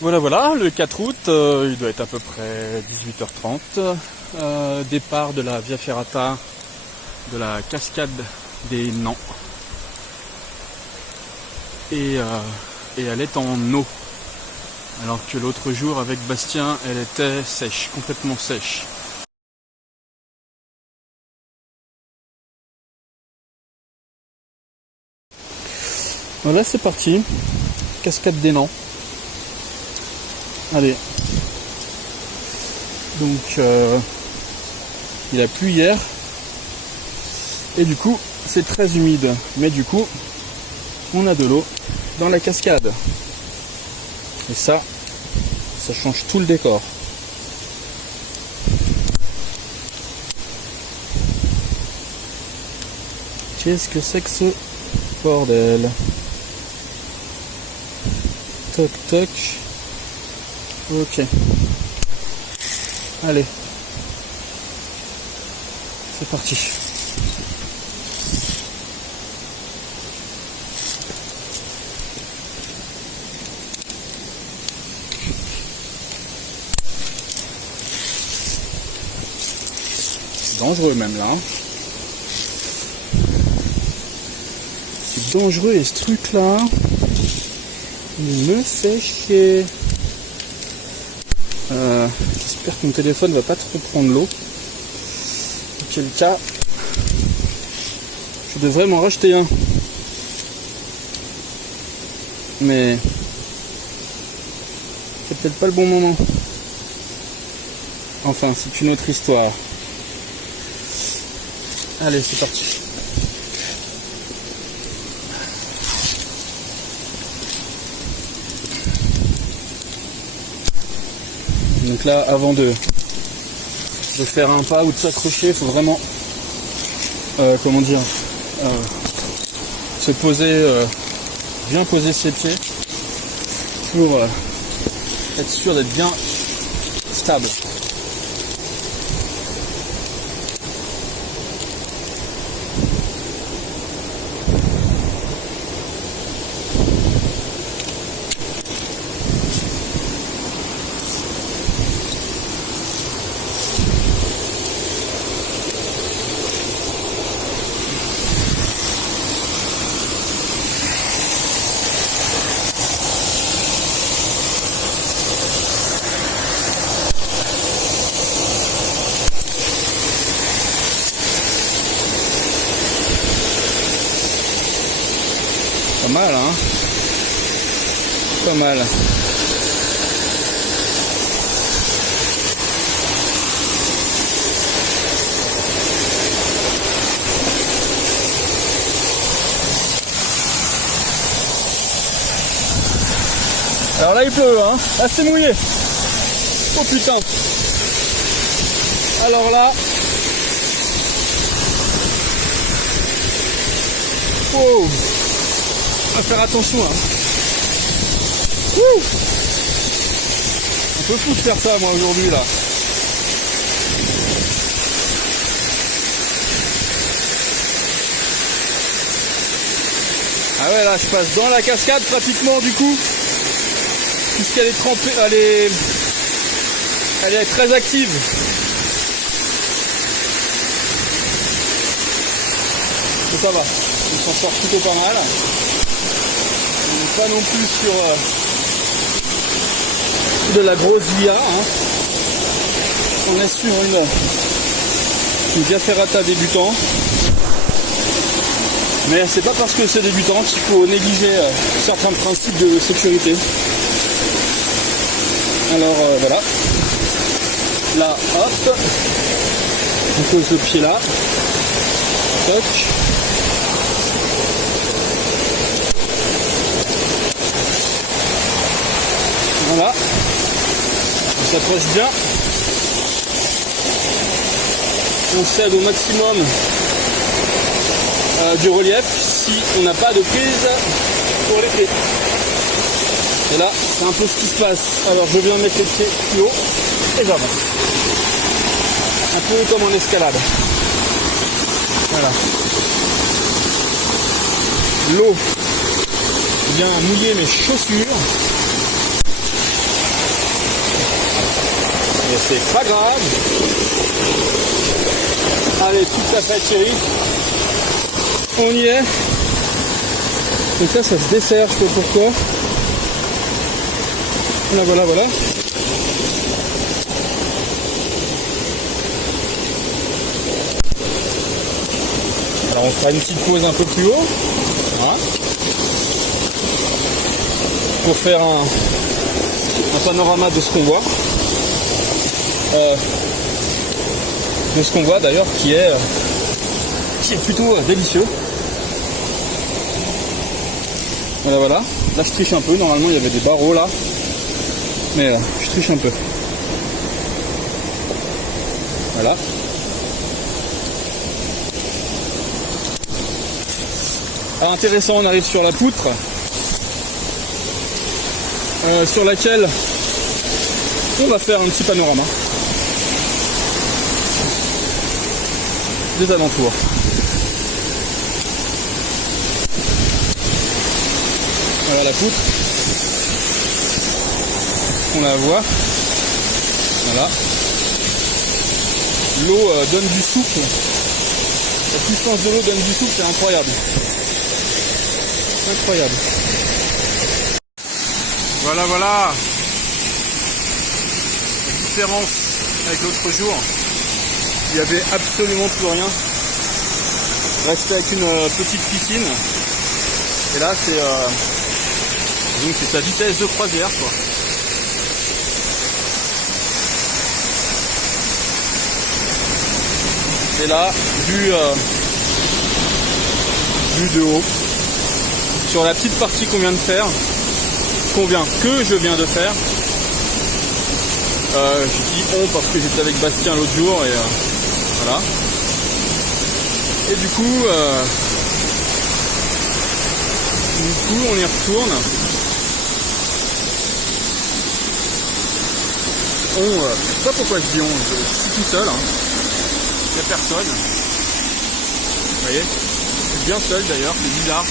Voilà, le 4 août, il doit être à peu près 18h30. Départ de la Via Ferrata de la cascade des Nans. Et elle est en eau. Alors que l'autre jour avec Bastien, elle était sèche, complètement sèche. Voilà, c'est parti. Cascade des Nans. Allez. Donc, il a plu hier. Et du coup, c'est très humide. Mais du coup, on a de l'eau dans la cascade. Et ça change tout le décor. Qu'est-ce que ce bordel? Toc toc. Ok. Allez. C'est parti. C'est dangereux même là. Hein. C'est dangereux et ce truc là, il me fait chier. J'espère que mon téléphone va pas trop prendre l'eau. Auquel cas, je devrais m'en racheter un. Mais c'est peut-être pas le bon moment. Enfin, c'est une autre histoire. Allez, c'est parti. Donc là, avant de faire un pas ou de s'accrocher, il faut vraiment, se poser, bien poser ses pieds pour être sûr d'être bien stable. Pas mal, hein? Pas mal. Alors là il pleut, hein? Là c'est mouillé. Oh putain. Alors là. Oh. On va faire attention, hein. Ouh. Un peu fou de faire ça moi aujourd'hui là. Ah ouais, là je passe dans la cascade pratiquement du coup, puisqu'elle est trempée, elle est très active. Mais ça va, on s'en sort plutôt pas mal. On n'est pas non plus sur de la grosse via, hein. On est sur une Via Ferrata débutant. Mais c'est pas parce que c'est débutant qu'il faut négliger certains principes de sécurité. Alors voilà. Là, hop. On pose le pied là. Toc. Voilà. On s'approche bien. On cède au maximum du relief si on n'a pas de prise pour les pieds. Et là, c'est un peu ce qui se passe. Alors je viens mettre les pieds plus haut et j'avance. Un peu comme en escalade. Voilà. L'eau vient mouiller mes chaussures. Et c'est pas grave. Allez, toute la fête chérie. On y est. Donc ça se dessert, je sais pas pourquoi. Là, voilà, voilà. Alors on fera une petite pause un peu plus haut. Voilà. Pour faire un panorama de ce qu'on voit. De ce qu'on voit d'ailleurs qui est plutôt délicieux. Voilà, voilà. Là je triche un peu, normalement il y avait des barreaux là. Mais je triche un peu. Voilà. Alors, intéressant, on arrive sur la poutre. Sur laquelle on va faire un petit panorama des alentours. Voilà la poutre. On la voit. Voilà. L'eau donne du souffle. La puissance de l'eau donne du souffle, c'est incroyable. Incroyable. Voilà, voilà. La différence avec l'autre jour, il n'y avait absolument plus rien. Restait avec une petite piscine. Et là, c'est sa vitesse de croisière, quoi. Et là, vu de haut, sur la petite partie qu'on vient de faire, que je viens de faire, je dis on parce que j'étais avec Bastien l'autre jour et voilà. Et du coup on y retourne. Je sais pas pourquoi je dis on, je suis tout seul, hein. Il n'y a personne. Vous voyez, je suis bien seul d'ailleurs, c'est bizarre.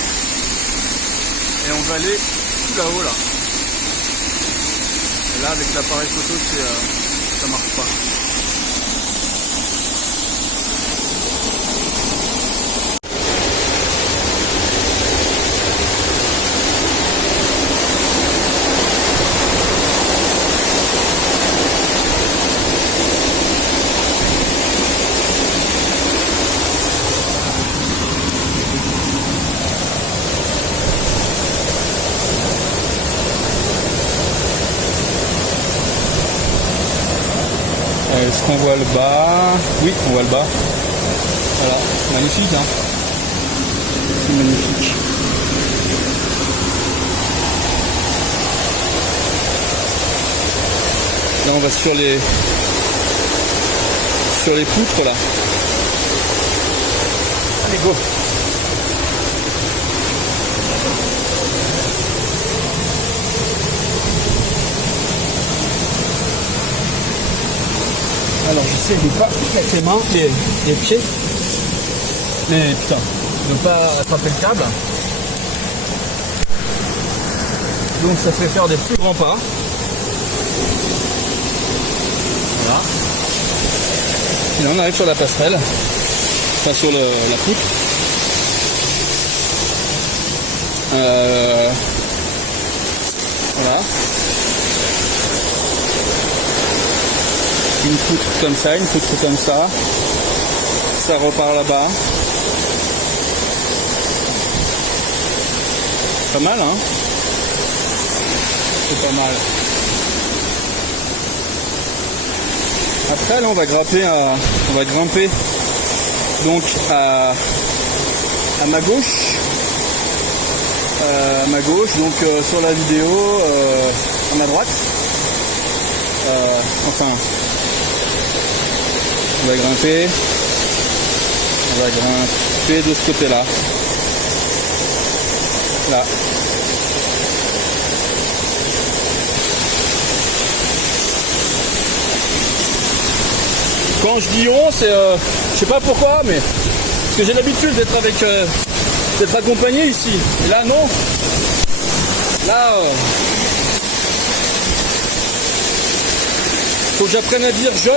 Et on va aller tout là-haut là. Et là avec l'appareil photo ça marche pas. Est-ce qu'on voit le bas? Oui, on voit le bas. Voilà, magnifique, hein. C'est magnifique. Là, on va sur les poutres, là. Allez, go! Alors j'essaie de ne pas mettre les mains, les pieds, mais putain, de ne pas attraper le câble. Donc ça fait faire des plus grands pas. Voilà. Et là on arrive sur la passerelle, enfin sur la poutre. Voilà. Une poutre comme ça, une poutre comme ça. Ça repart là-bas. Pas mal, hein? C'est pas mal. Après, là, on va grimper donc à ma gauche. Donc sur la vidéo, à ma droite. On va grimper de ce côté-là. Là. Quand je dis on, c'est je sais pas pourquoi, mais parce que j'ai l'habitude d'être accompagné ici. Et là non. Là Faut que j'apprenne à dire je.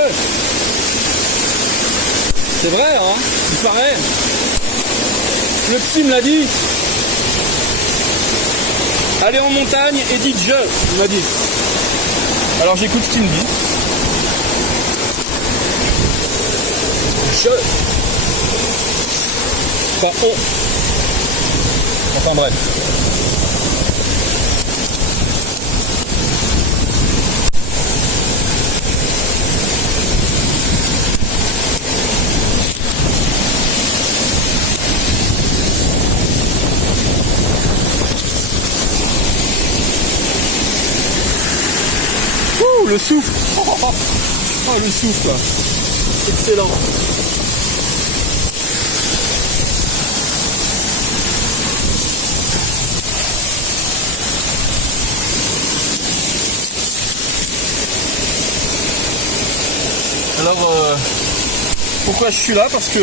C'est vrai, hein, il paraît. Le psy me l'a dit. Allez en montagne et dites je, il m'a dit. Alors j'écoute ce qu'il me dit. Je. Enfin on. Enfin bref. Ouh, le souffle. Oh, le souffle. Excellent. Alors, pourquoi je suis là? Parce que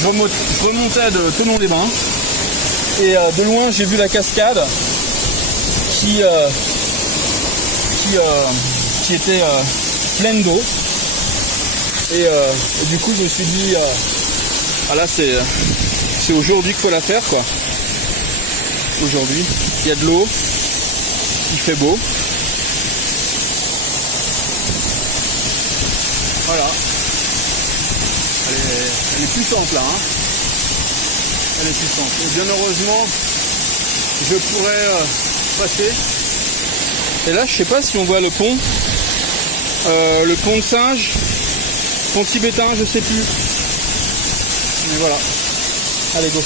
je remontais de Thonon-les-Bains et de loin j'ai vu la cascade qui était pleine d'eau et du coup je me suis dit ah là c'est aujourd'hui qu'il faut la faire quoi. Aujourd'hui il y a de l'eau, il fait beau. Voilà. Elle est puissante là, hein. Elle est puissante. Et bien heureusement, je pourrais passer. Et là, je sais pas si on voit le pont de singe, pont tibétain, je sais plus. Mais voilà. Allez, go.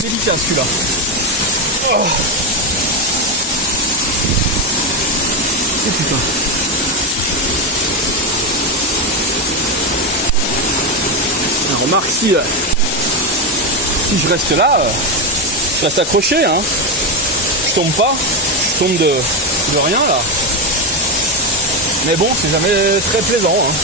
Délicat celui-là. Oh. Oh putain. Alors, remarque si je reste là, je reste accroché, hein. Je tombe pas, je tombe de rien là. Mais bon, c'est jamais très plaisant, hein.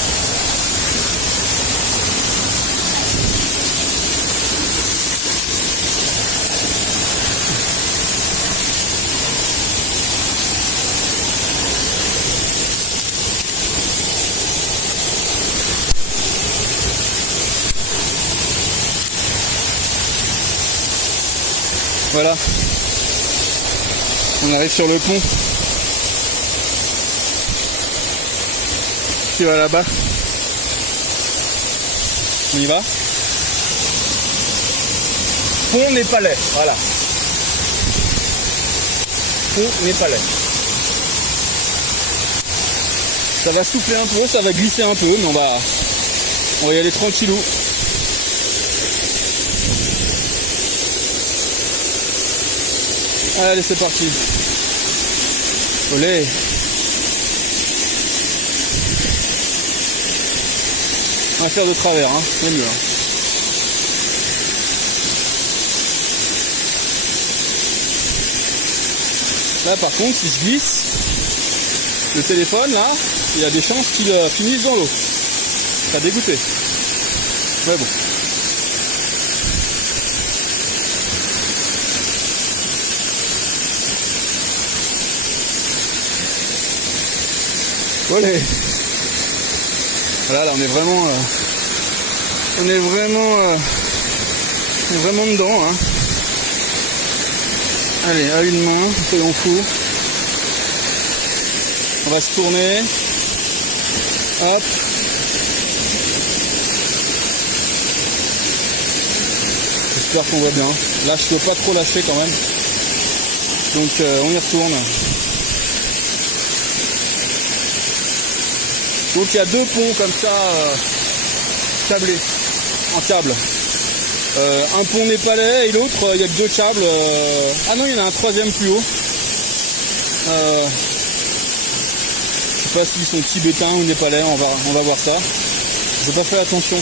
Voilà, on arrive sur le pont qui va là-bas. On y va. Pont népalais, voilà. Pont népalais. Ça va souffler un peu, ça va glisser un peu, mais on va y aller tranquillou. Allez, c'est parti. Olé. On va faire de travers, hein. C'est mieux. Hein. Là, par contre, si je glisse, le téléphone, là, il y a des chances qu'il finisse dans l'eau. Ça a dégoûté. Mais bon. Olé. Voilà, là on est vraiment dedans, hein. Allez, à une main, soyons fous. On va se tourner. Hop. J'espère qu'on voit bien. Là je peux pas trop lâcher quand même. Donc on y retourne. Donc il y a deux ponts comme ça câblés en câble. Un pont népalais et l'autre il y a que deux câbles. Ah non, il y en a un troisième plus haut. sais pas s'ils sont tibétains ou népalais, on va voir ça. J'ai pas fait attention.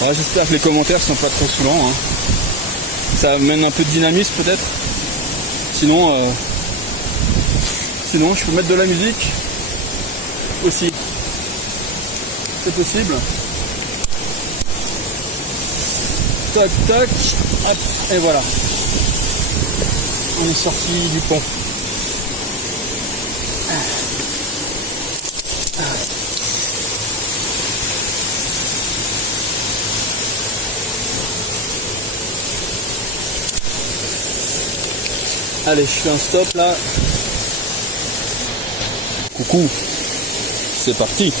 Ouais, j'espère que les commentaires sont pas trop saoulants. Hein. Ça amène un peu de dynamisme peut-être. Sinon, je peux mettre de la musique aussi. C'est possible. Tac, tac, hop, et voilà. On est sorti du pont. Allez, je fais un stop là. Coucou, c'est parti.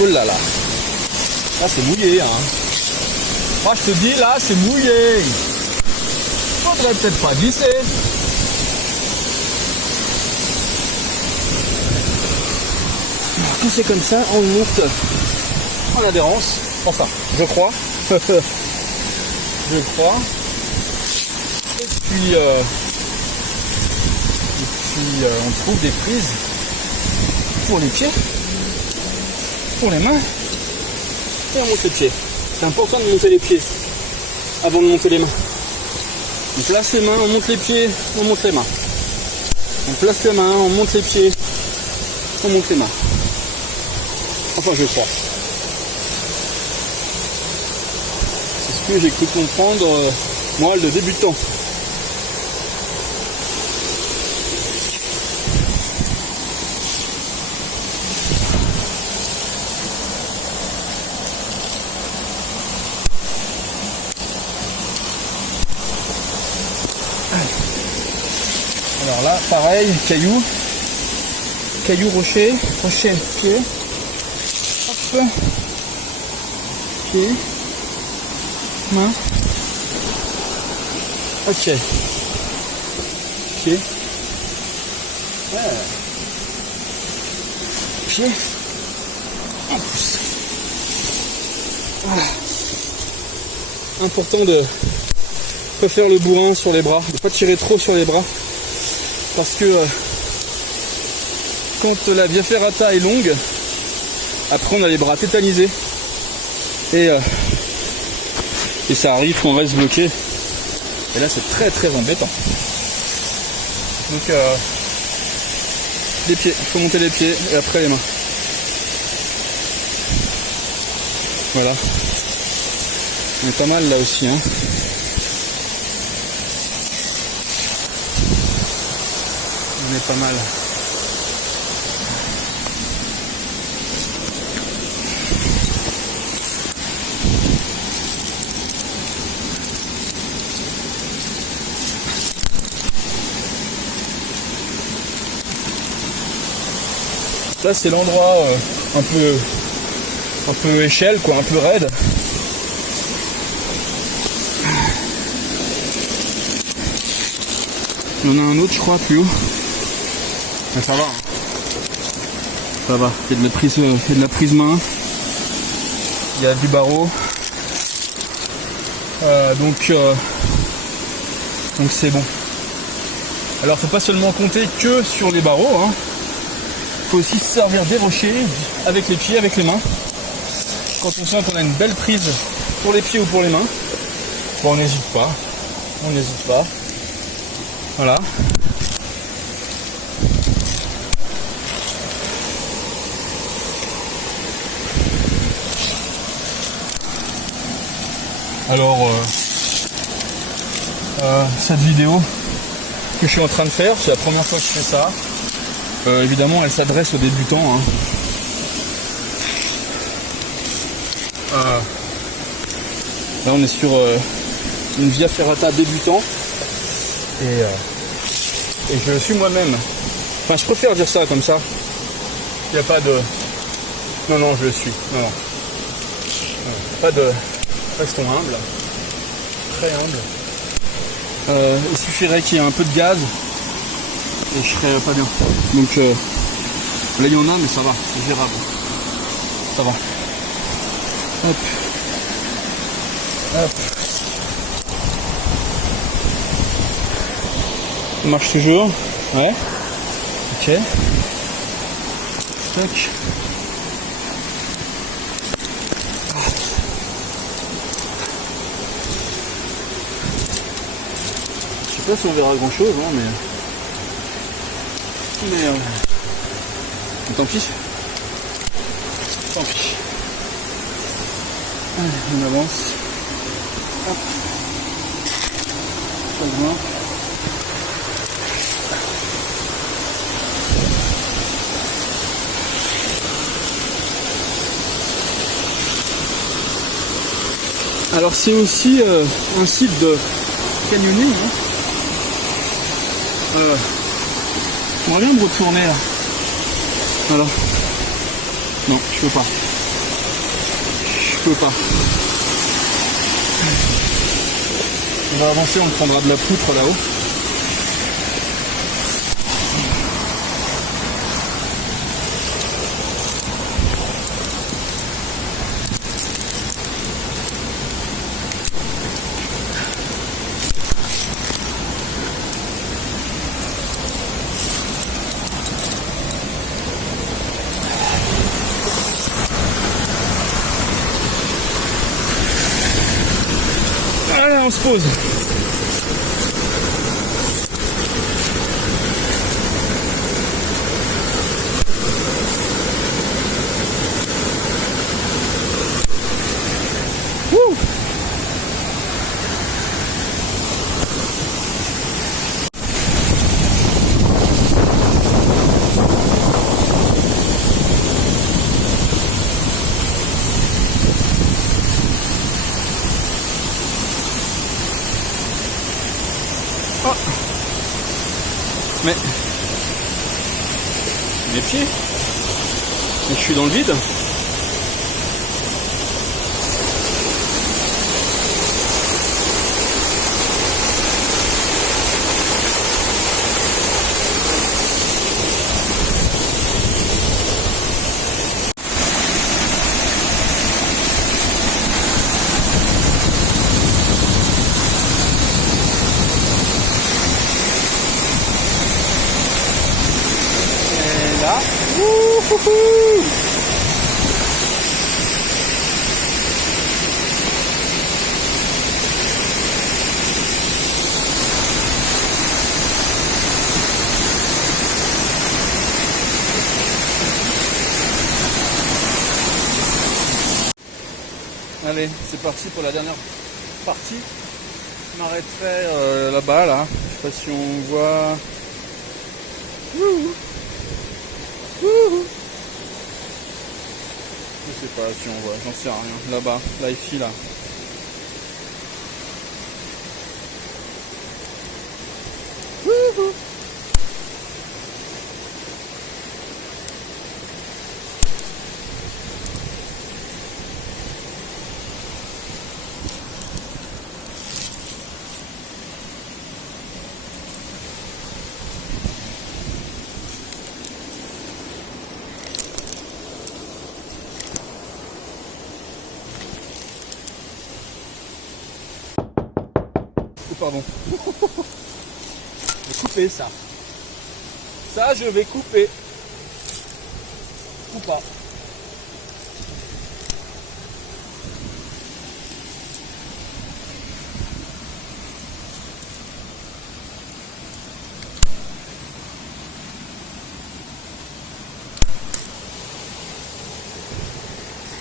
Oh là là. Là c'est mouillé hein. Moi je te dis là c'est mouillé. Faudrait peut-être pas glisser. Quand c'est comme ça, on monte en adhérence. Enfin, je crois. Je crois. Et puis on trouve des prises pour les pieds. Pour les mains et on monte les pieds. C'est important de monter les pieds avant de monter les mains. On place les mains, on monte les pieds, on monte les mains. On place les mains, on monte les pieds, on monte les mains. Enfin je crois. C'est ce que j'ai cru comprendre moi le débutant. Alors là, pareil, caillou, rocher, pied, hop, pied, main, ok, pied, ouais. Pied, en plus. Voilà. Important de pas faire le bourrin sur les bras, de pas tirer trop sur les bras. Parce que quand la via ferrata est longue, après on a les bras tétanisés et ça arrive qu'on reste bloqué. Et là c'est très très embêtant. Donc les pieds, il faut monter les pieds et après les mains. Voilà. On est pas mal là aussi hein. On est pas mal. Là c'est l'endroit un peu échelle quoi, un peu raide. Il y en a un autre je crois plus haut. Ah, ça va. Ça va. Il y a de la prise main. Il y a du barreau. Donc c'est bon. Alors faut pas seulement compter que sur les barreaux. Hein. Faut aussi se servir des rochers avec les pieds, avec les mains. Quand on sent qu'on a une belle prise pour les pieds ou pour les mains, bon, on n'hésite pas. On n'hésite pas. Voilà. Alors, cette vidéo que je suis en train de faire, c'est la première fois que je fais ça. Évidemment, elle s'adresse aux débutants. Hein. Là on est sur une Via Ferrata débutant et je suis moi-même. Enfin je préfère dire ça comme ça. Il n'y a pas de... Non, je le suis. Non. Pas de... Restons humbles. Très humbles. Il suffirait qu'il y ait un peu de gaz et je serais pas bien. Donc là il y en a mais ça va, c'est gérable. Ça va. Hop. Ça marche toujours. Ouais. Ok. Tac. Je sais pas si on verra grand chose, hein, mais tant pis. Tant pis. Allez, on avance. Hop. Ça va. Alors c'est aussi un site de canyoning. Hein. J'aimerais bien me retourner là. Voilà. Non, je peux pas. Je peux pas. On va avancer, on prendra de la poutre là-haut. Allez, on se pose. Wouh. Oh. Mais mes pieds. Mais je suis dans le vide. Et là. Wouhouhou. Allez, c'est parti pour la dernière partie. Je m'arrêterai là-bas, là. Je sais pas si on voit. Wouhou. Wouhou. Je sais pas si on voit, j'en sais rien. Là-bas, là ici, là. Wouhou. Pardon. Je vais couper ça. Ça, je vais couper. Ou pas.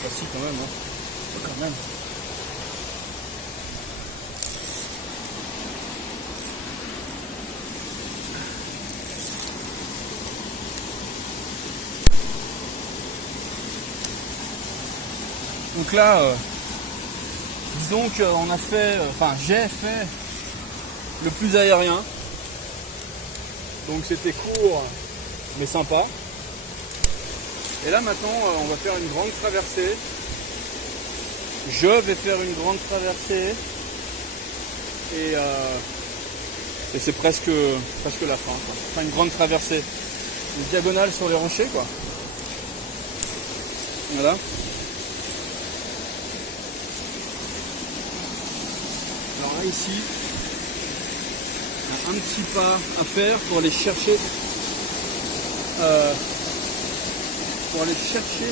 Bah si, quand même. Hein. Quand même. Donc là, disons qu'on a fait, j'ai fait le plus aérien. Donc c'était court mais sympa. Et là maintenant on va faire une grande traversée. Je vais faire une grande traversée. Et c'est presque la fin, quoi. Enfin une grande traversée. Une diagonale sur les rochers, quoi. Voilà. Alors là ici, il y a un petit pas à faire pour aller chercher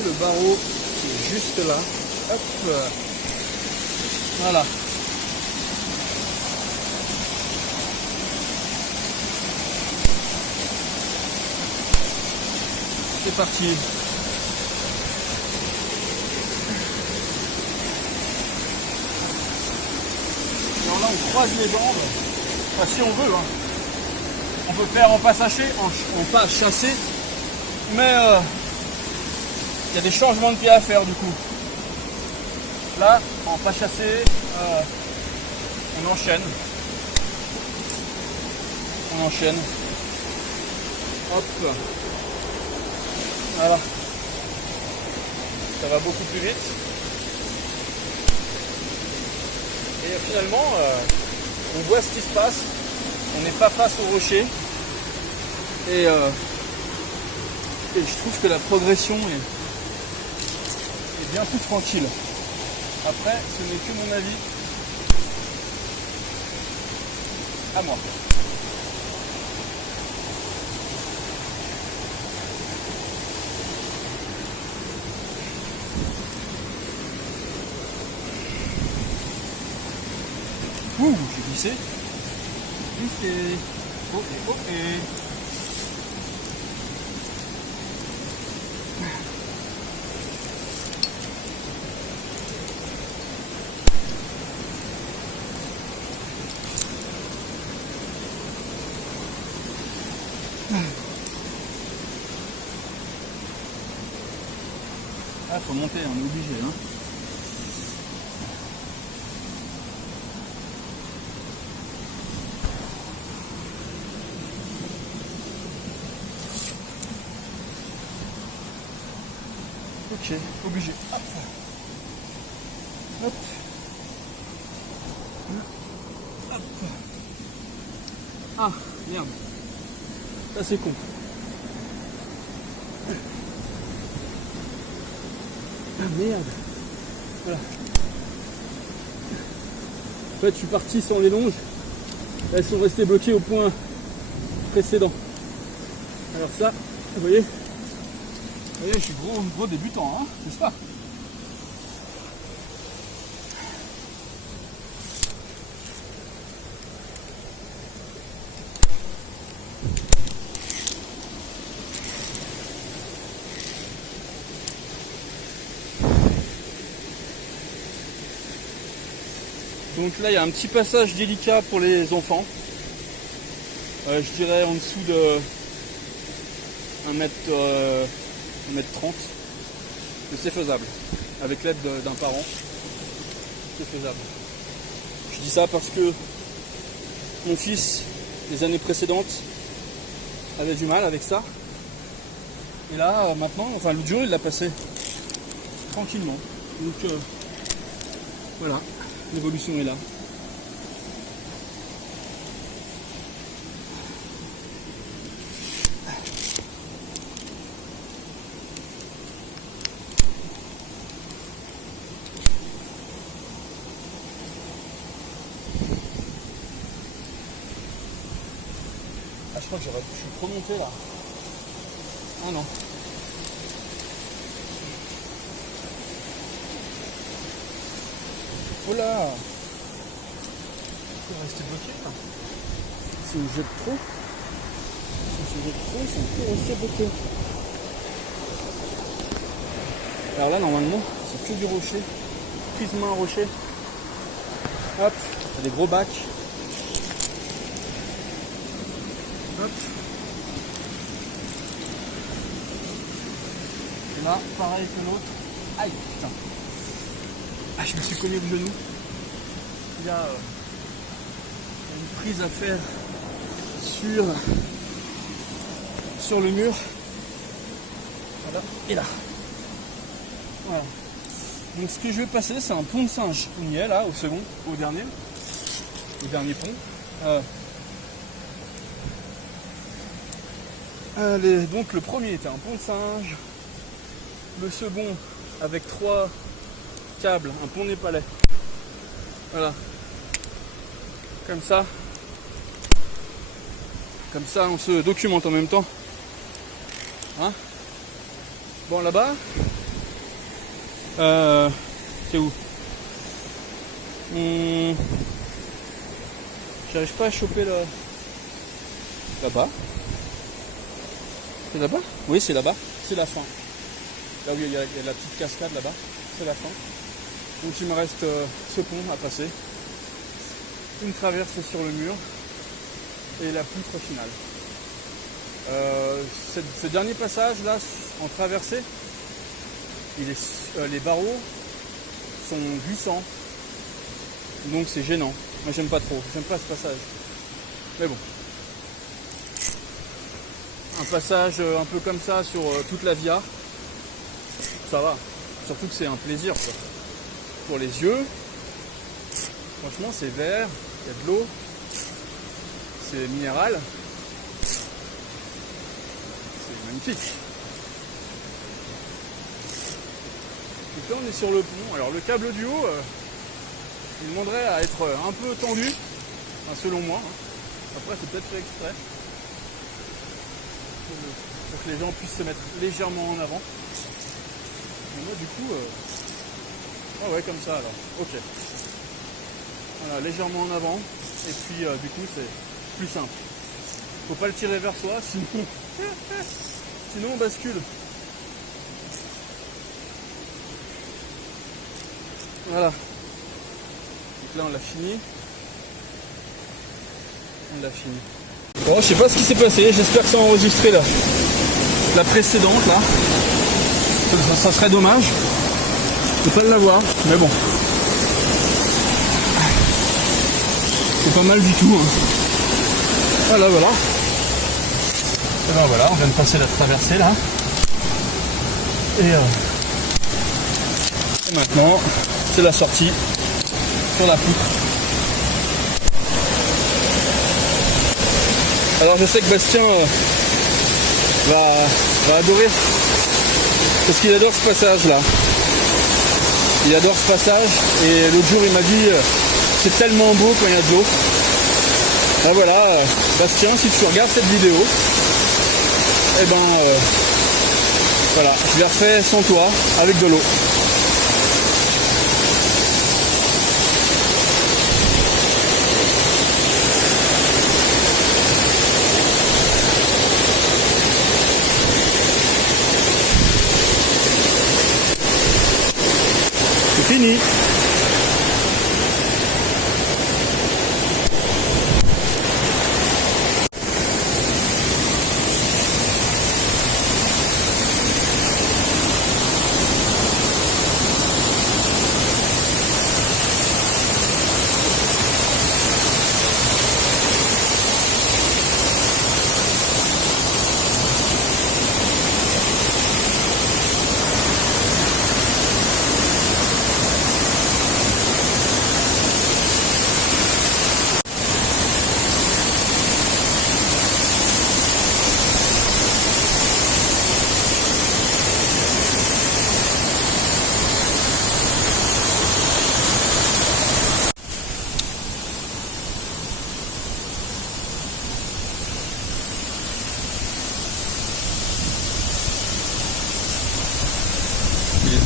le barreau qui est juste là. Hop. Voilà. C'est parti. Alors là on croise les jambes. Enfin, si on veut, hein. On peut faire en pas chassé, mais il y a des changements de pied à faire du coup. Là, en pas chassé, on enchaîne. Hop. Voilà. Ça va beaucoup plus vite. Et finalement, on voit ce qui se passe. On n'est pas face au rocher. Et je trouve que la progression est bien plus tranquille. Après, ce n'est que mon avis. À moi. Ouh, j'ai glissé. Oh et. Ah, faut monter, on est obligé, hein. Ok, obligé. Hop. Hop. Hop. Ah, merde. Ça c'est con. Ah merde. Voilà. En fait, je suis parti sans les longes. Elles sont restées bloquées au point précédent. Alors ça, vous voyez, je suis gros débutant, hein, c'est ça. Donc là, il y a un petit passage délicat pour les enfants. Je dirais en dessous de 1m30. Mais c'est faisable. Avec l'aide d'un parent, c'est faisable. Je dis ça parce que mon fils, les années précédentes, avait du mal avec ça. Et là, maintenant, enfin l'autre jour, il l'a passé tranquillement. Donc voilà, l'évolution est là. Ah, je crois que je suis trop monté là. Ah non. Oh là! Il faut rester bloqué là. Si on jette trop, ça peut rester bloqué. Alors là, normalement, c'est que du rocher. Prise-main rocher. Hop, il y a des gros bacs. Hop. Et là, pareil que l'autre. Aïe, putain. Ah, je me suis cogné le genou. Il y a une prise à faire sur le mur. Voilà, et là. Voilà. Donc ce que je vais passer, c'est un pont de singe. On y est là, au dernier pont. Allez, donc le premier était un pont de singe. Le second avec 3 câbles, un pont népalais. Voilà. Comme ça, on se documente en même temps. Hein? Bon, là-bas, c'est où? J'arrive pas à choper là-bas. C'est là-bas? Oui, c'est là-bas. C'est la fin. Là où il y a la petite cascade là-bas, c'est la fin. Donc il me reste ce pont à passer. Une traversée sur le mur et la poutre finale. Ce dernier passage là en traversée, les barreaux sont glissants, donc c'est gênant. Moi j'aime pas trop, j'aime pas ce passage. Mais bon, un passage un peu comme ça sur toute la via, ça va. Surtout que c'est un plaisir quoi. Pour les yeux. Franchement c'est vert, il y a de l'eau, c'est minéral. Magnifique. Donc là on est sur le pont. Alors le câble du haut, il demanderait à être un peu tendu, enfin, selon moi. Après c'est peut-être fait exprès. Pour que les gens puissent se mettre légèrement en avant. Et moi du coup, ah ouais comme ça alors. Ok. Voilà, légèrement en avant. Et puis du coup c'est plus simple. Faut pas le tirer vers soi, sinon on bascule. Voilà. Donc là on l'a fini. Bon, je sais pas ce qui s'est passé, j'espère que ça a enregistré la précédente là. Ça serait dommage de pas l'avoir, mais bon. C'est pas mal du tout. Hein. Voilà. Et ben voilà, on vient de passer la traversée là. Et maintenant, c'est la sortie sur la poutre. Alors je sais que Bastien va adorer, parce qu'il adore ce passage là. Il adore ce passage et l'autre jour il m'a dit c'est tellement beau quand il y a de l'eau. Ben voilà, Bastien, si tu regardes cette vidéo, eh ben voilà, je l'ai refait sans toi, avec de l'eau. C'est fini.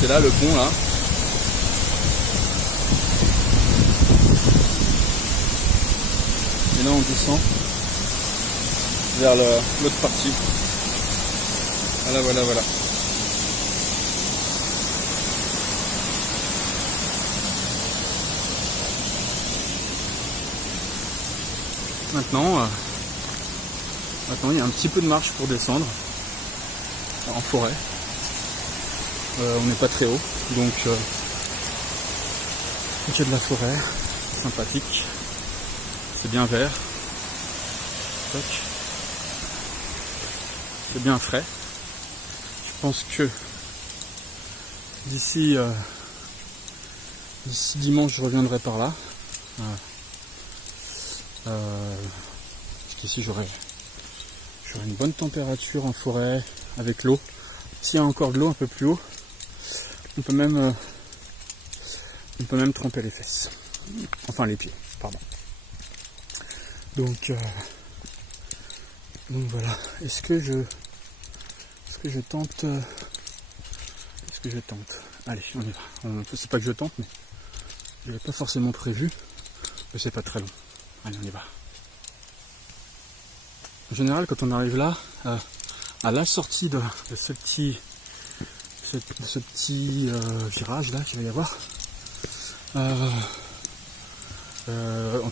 C'est là le pont là. Et là on descend vers l'autre partie. Voilà. Maintenant il y a un petit peu de marche pour descendre en forêt. On n'est pas très haut, donc Il y a de la forêt, sympathique. C'est bien vert. Toc. C'est bien frais. Je pense que d'ici dimanche je reviendrai par là. Parce qu'ici j'aurai une bonne température en forêt avec l'eau. S'il y a encore de l'eau un peu plus haut, on peut même tremper les fesses. Enfin les pieds, pardon. Donc voilà. Est-ce que je tente Allez, on y va. C'est pas que je tente, mais je l'avais pas forcément prévu. Mais c'est pas très long. Allez, on y va. En général, quand on arrive là, à la sortie de ce petit virage là qu'il va y avoir, en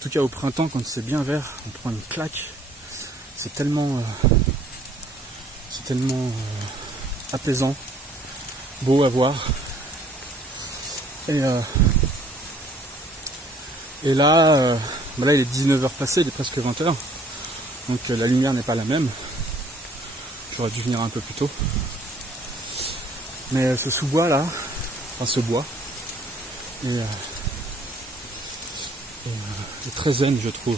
tout cas au printemps, quand c'est bien vert, on prend une claque. C'est tellement apaisant, beau à voir. Et là, là il est 19h passé, il est presque 20h. Donc la lumière n'est pas la même. J'aurais dû venir un peu plus tôt. Mais ce sous-bois là, enfin ce bois, est très zen, je trouve.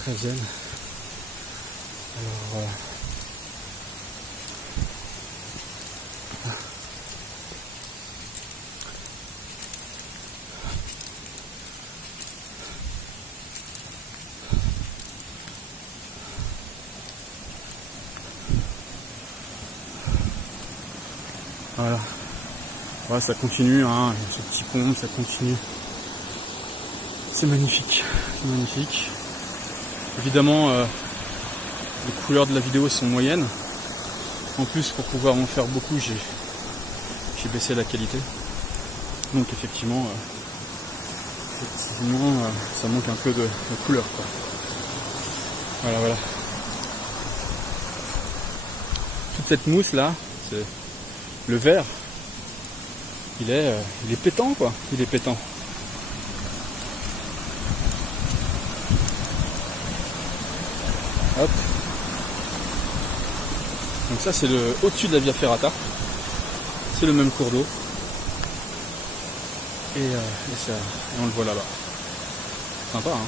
Très zen. Alors voilà. Ouais, ça continue, hein, ce petit pont, ça continue. C'est magnifique, c'est magnifique. Évidemment, les couleurs de la vidéo sont moyennes. En plus, pour pouvoir en faire beaucoup, j'ai baissé la qualité. Donc effectivement, ça manque un peu de couleur, quoi. Voilà. Toute cette mousse là, c'est le vert. Il est pétant, quoi. Il est pétant. Hop. Donc ça c'est le au-dessus de la Via Ferrata. C'est le même cours d'eau. Et on le voit là-bas. Sympa, hein.